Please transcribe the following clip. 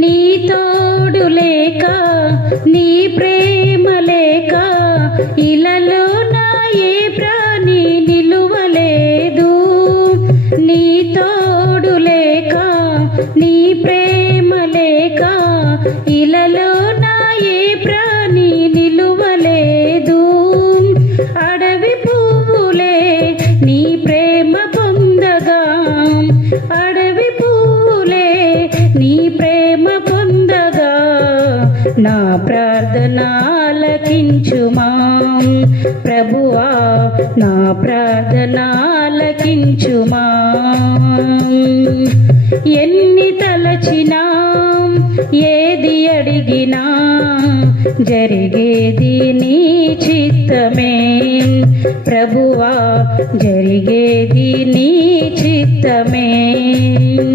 నీ తోడు లేక నీ ప్రేమ లేక ఇలలో నా ఏ ప్రాణి నిలువలేదు. నీ తోడు లేక నీ ప్రేమ లేక ఇలలో నా ఏ ప్రాణి నిలువలేదు. అడవి పువ్వులే నీ ప్రేమ పొందగా, అడవి పువ్వులే నీ ప్రేమ పొందగా, నా ప్రార్థన ఆలకించుమా ప్రభువా, నా ప్రార్థన ఆలకించుమా. ఎన్ని తలచినా ఏది అడిగినా జరిగేది నీ చిత్తమే ప్రభువా, జరిగేది నీ చిత్తమే.